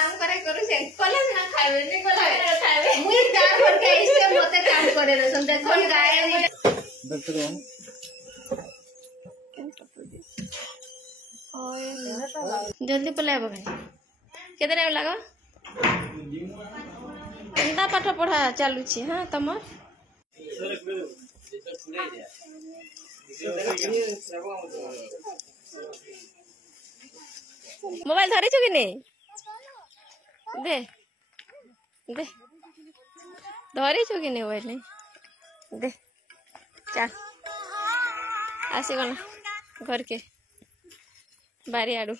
काम करे करू से कॉलेज ना खावे नहीं कॉलेज खावे मुई दार करके इससे मते काम करे रे सुन देखो गाय देखो जल्दी पलाइब भाई केते टाइम लागो केनता पाठ पढ़ा चालू छी हां तमर मोबाइल धरे छु कि नहीं दे दे धरे छु कि नहीं मोबाइल नहीं दे चल आसी गन घर के बारी आडू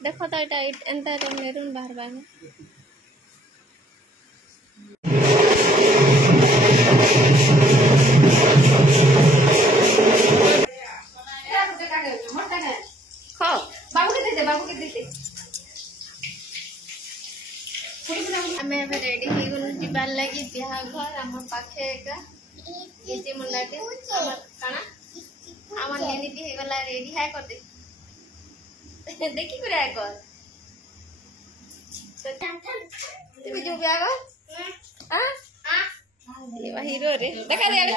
देखो तो एटा एंता तो मेरून बाहर बाहर खो बाबू के दे हमें रेडी हो गनु जिबार लागि बिहा घर हमर पाखे एका केजे मुलाटे हमर काना हमर लेनी भी हे गला रेडी है कर दे देखी करे है कर तू जो बिहा घर हां ये वा हीरो रे देखा रे यार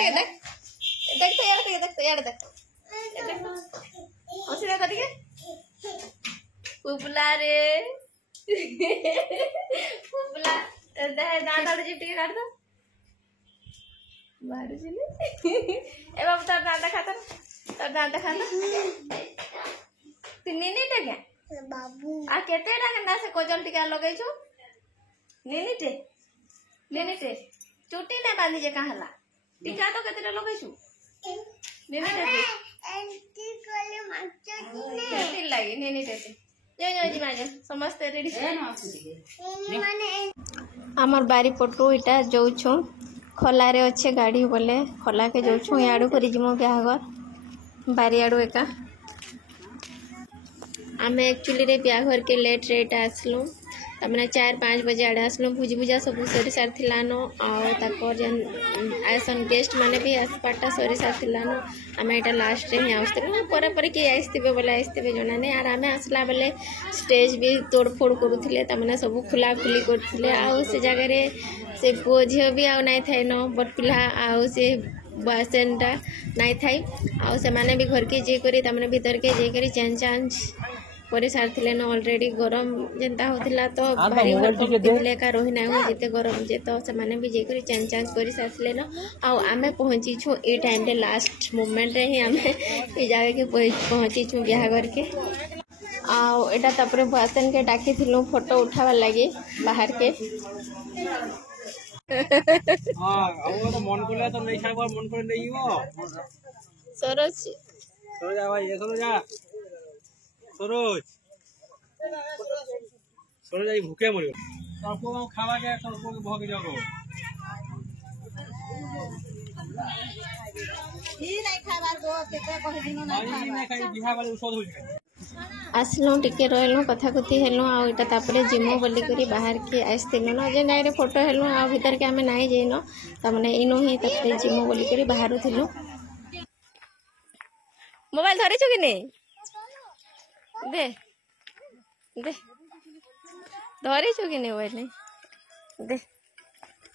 देख यार देख औसरे कर के पुपला रे पुपला दे दांत चिपटी के काट दो बाहर चले ए बाबू तार दांत खाता तिनी टे क्या बाबू आ केते टाका से कोजल टिका लगै छु नेनी टे चुटी ने बांधी जे कहला टिका तो केते लगै छु नेनी टे एंटी कोले माचटी ने केते लागी नेनी टे जो जी माजे समस्त रेडी माने हमर बारी पटो इटा जाउ छु खोला रे अच्छे गाड़ी बोले खोला के जाउ छु याडू करी जिमो ब्याहघर बारी आडू एका आमे एक्चुअली रे ब्याहघर के लेट रेट आसलु तमने 4-5 बजे आड़े आसलु भुजी भुजा सब सरी सार थिलानो आ ताकर जन आसन गेस्ट माने भी आसपाटा सरी सार थिलानो आमे एटा लास्ट रे ही आस्तु परे परे के आइस्तिबे बोले आइस्तिबे जना ने आर आमे आसला बेले स्टेज भी तोड़ फोड़ करूथिले तमने सब खुला खुली करथिले आ से जगह रे से पुओ झियो भी आ नाइ थाइ न बट पिला आ से बासनटा नाइ थाइ आ से माने भी घर के जे करी तमने भीतर के जे करी चेंज करे सारथिले न ऑलरेडी गरम जेंता होथिला तो भारी होले का रहि ना हो जते गरम जे तो से माने भी जे करी चेंज करी सारथिले न आ आमे पहुंची छु ए टाइम रे लास्ट मोमेंट रे ही आमे ए जागे के पहुंची छु बिहाघर के आ एटा तपरे भाषण के डाकी थिलु फोटो उठावा लागि बाहर के हां अब तो मन कोले तो नहीं खाइबो मन करे नहीं हो सरोज जा भाई ये सरोज जा सरोज आई भूखे मरियो सबको खावा के सबको भग जाओ ई नहीं खाबार गो केते कहि दिनो नहीं खाई बिहा वाले औषध होई आसलु टिके रहलु कथा कथी हेलु आ इटा तापरे जिमो बोली करी बाहर के आइस्तिनु न जे नाइ रे फोटो हेलु आ भीतर के हमें नाइ जेनो त माने इनो ही तापरे जिमो बोली करी बाहरु थिलु मोबाइल धरे छु कि नहीं दे दे धरे छु कि नहीं मोबाइल नहीं दे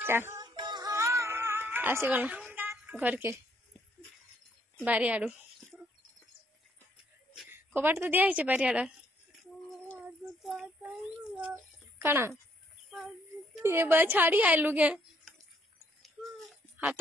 चल आसी गन घर के बारी आडू कबाट तो दिया है बारी आड़ा कणा ये बा छाड़ी आइलु के हाथ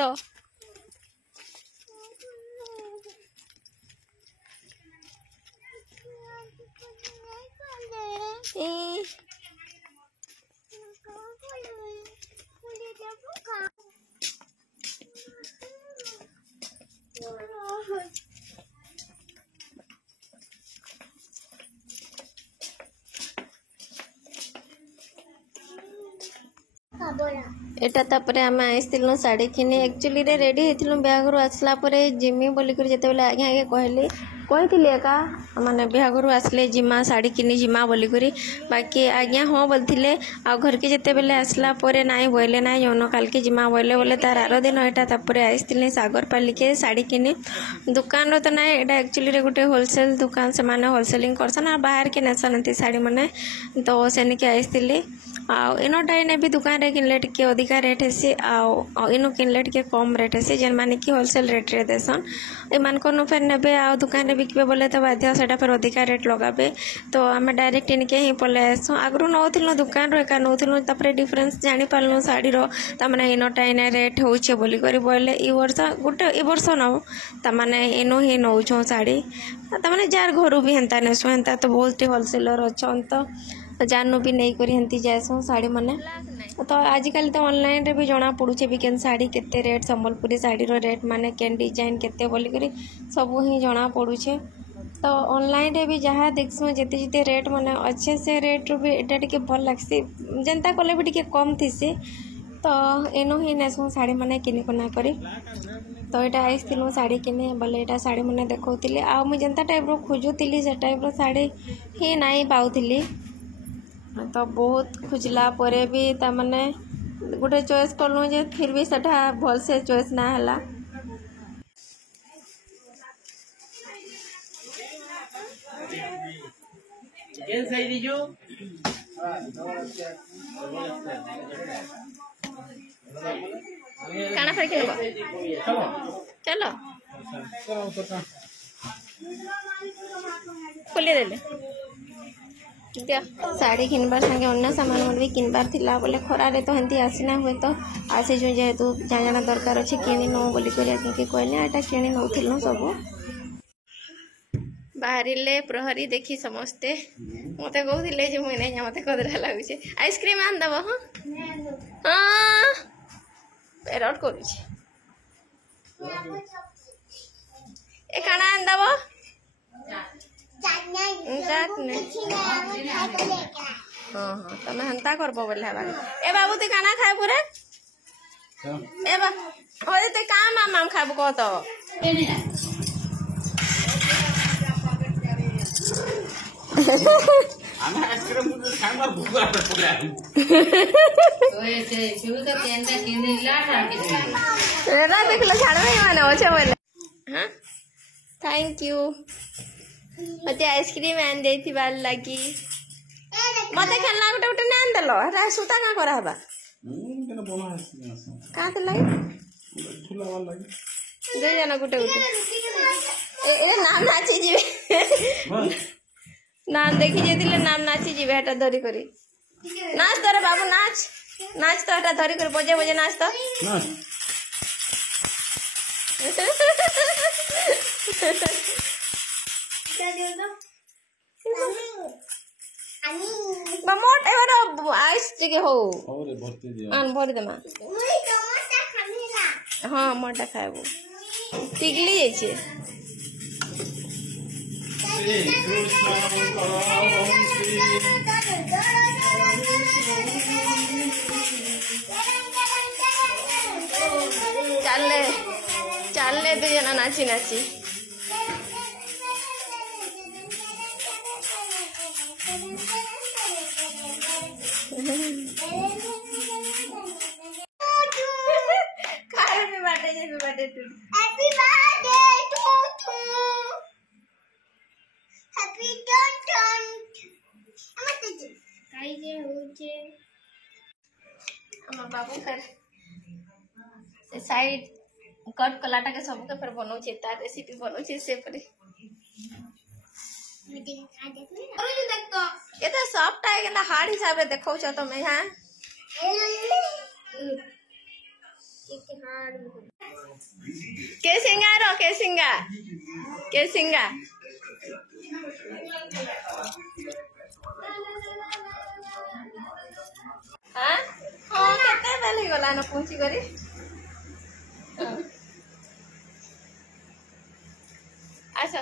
एटा तापरे आमे आइस्तिलु साड़ी किने एक्चुअली रे रेडी हेतिलु ब्याह घर आसला परे जिमी बोली कर जते बेले आगे आगे कहली कहिथिले का माने बिहाघर आसले जिमा साड़ी किनी जिमा बोलिकी बाकी आज्ञा हाँ बोलते आ घर के जिते बेले आसला नाई बोले ना जौन काल के जिमा बोले बोले तार आर दिन यहाँ तापर आई सागर पाली के साड़ी किनी दुकान तो ना यहाँ एक्चुअली गोटे होलसेल दुकान से माने होलसेलिंग करसन आ बाहर के नेसन साड़ी मैंने तो सेनिके आई आनो टाइम भी दुकान रे किनले टिके अधिका रेट हेसी आनो किनले टिके कम रेट हेसी जेन माने कि होलसेल रेट रे देसन एमान को फिर नेबे आ दुकान रे बिकबे बोले तो बाध्य सेटा फिर अधिका रेट लगाबे तो आमे डायरेक्ट इनके ही पले आसो आगु नौथिलु दुकान रो एका नौथिलु तापर डिफरेंस जानि पालनु साड़ी रो त माने इनो टाइम रेट होउछे बोली करी बोले ई वर्ष गुटे ई वर्ष न त माने इनो ही नौछो साड़ी त माने जार घरु भी हेंता नेसो हेंता तो बहुत होलसेलर अछन तो जानू भी नहीं करी हेंती जाएसो साड़ी माने तो आजिकल तो ऑनलाइन रे भी जना पड़ुछे भी केन साड़ी केते रेट संबलपुरी साड़ी रो रेट माने केन डिजाइन केते बोली करी सब ही जना पड़ुछे तो ऑनलाइन रे भी जहाँ देखसो जेते जेते रेट माने अच्छे से रेट रो भी एटा टिके भल लागसी जनता कोले भी टिके कम थिसे तो एनो ही नेसो साड़ी माने किनी कोना करी तो यहाँ आईलु साड़ी किने बोले यहाँ साड़ी मैंने देखी आ मुझे जनता टाइप खोजुली से टाइप साड़ी ही नहीं पाऊली तो बहुत खोजला परे भी ताने गोटे चॉइस कलु जे फिर भी सेटा भल से चॉइस ना हला काना फिर चलो खोली देले साड़ी किनबार संगे अन्य सामान भी किनबार थिला बोले खरा रे तो हेंती आसीना हुए तो आसी जो जेहेतु जाना दरकार अच्छे किणी नौ बोली कहले एटा किणी नौथिलु सब बाहरिले प्रहरी देखी समस्ते मते कहथिले जे मुई नै मते कदरा लागुचे आइसक्रीम आन दबो हां पेरट करूची ए खाना आन दबो हाँ तमें हंता करबो बोले ए बाबू तू खाना खाए पूरे ए बा अरे ते काम माम खाबो को तो আমি আইসক্রিম খাইবার ভুক লাগবে পুরা ওই যে শুরুতে তেনটা কিনে দিলা এরা দেখলে ছাড়বে মানে ওছে বলে हां थैंक यू मते आइसक्रीम आन देती बाल लगी मते खेलना गोटे गोटे नान देलो रा सुता का करा हबा केना बोला है का तो लगे ठुला वाला लगे दे जाना गोटे गोटे ए नाम नाची जीवे नाम देखी जेतिले नाम नाची जीवे हटा धरी करी नाच तोरे बाबू नाच नाच तो हटा धरी करी बजे बजे नाच तो नाच मोट एवर आइस टिके हो और भरती दिया आन भर देमा मुई टमाटर खानीला हां मोटा खाएबो टिकली जाई छे चलले चलले तो जना नाची नाची बाबू कर से साइड कट कलाटा के सब के फिर बनौ छे तार रेसिपी बनौ छे से परे अरे देख तो ये तो सॉफ्ट है केना हार्ड हिसाब रे देखौ छ तो मैं हां के सिंगा हां हां केते बेल ही गला न पूछी करी आसो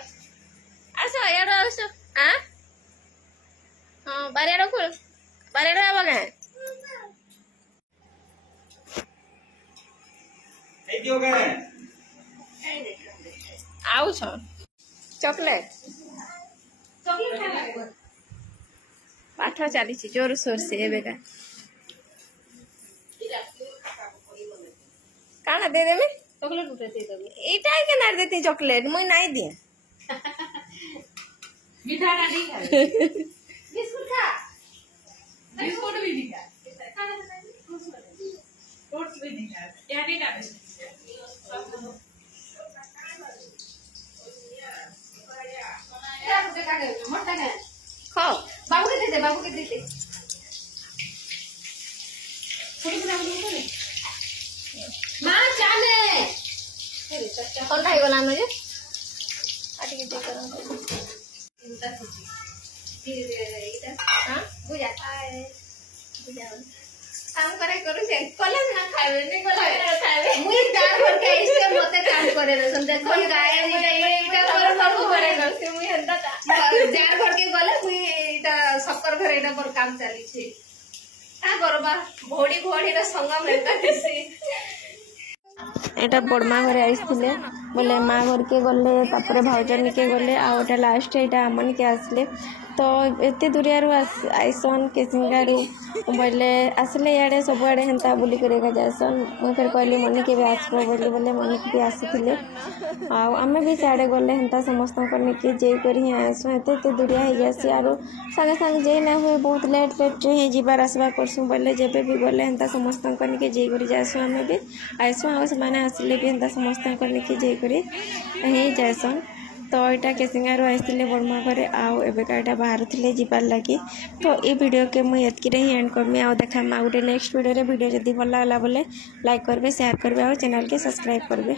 आसो यार आसो हां हां बारे खोल बारे बगा ए दियो गए आउ छ चॉकलेट पाठ चली जोर सोर से एबेका काना दे देबे चॉकलेट उठे दे दबे एटा के ना देती चॉकलेट मुई नहीं दी मीठा ना नहीं खा बिस्कुट खा बिस्कुट भी नहीं खा फ्रूट्स भी नहीं खा क्या नहीं खा खाओ बाबू के दे दे बाबू के दे दे मां चाले ठंडा हो गला मुझे आटी के दे कर चिंता थी धीरे धीरे इधर हां बुझा बुझा काम करे करू से कले ना खावे नहीं कले खावे मुई गार भर के इससे मते काम करे न समझे कोई गाय नहीं इटा पर सब करे करे से मुई हंता जार भर के गले मुई इटा सक्कर घर इटा पर काम चली छे का करबा भोड़ी भोड़ी रा संगम हेता किसी एटा बड़मा घरे आइसथिले बोले माँ घर के गले तापर भाउजन के गले आटा लास्ट एटा अमन के आसले तो एते दुरिया आइसन केसिंगारू बोले आसले इे सबुआड़े हेन्ता बुली कर जासन मुझे फिर कहली मनी के भी आसबो बोली बोले मनी के भी आसीथिले आमे भी सियाड़े गले हेन्ता समस्त निकी जेकर ही आसु एते दुरिया हो जासी आरो संगे संगे जे ना हुए बहुत लेट ही जीवार आसवा करसु बोले जेबे भी गले हेन्ता समस्त निके जेकर जासु आमे भी आइसु आ माने आसले भी हेन्ता समस्त निके जेकर ही जासन तो यहाँ केसिंगारू आसते बड़मा घरे आउ एबेका बाहर थे जीवार लगी तो ये वीडियो के मुझे एतकी ही एंड करमी आ देखा गोटे नेक्स्ट वीडियो जब भल लगा बोले लाइक करेंगे शेयर करेंगे और चैनल के सब्सक्राइब करेंगे।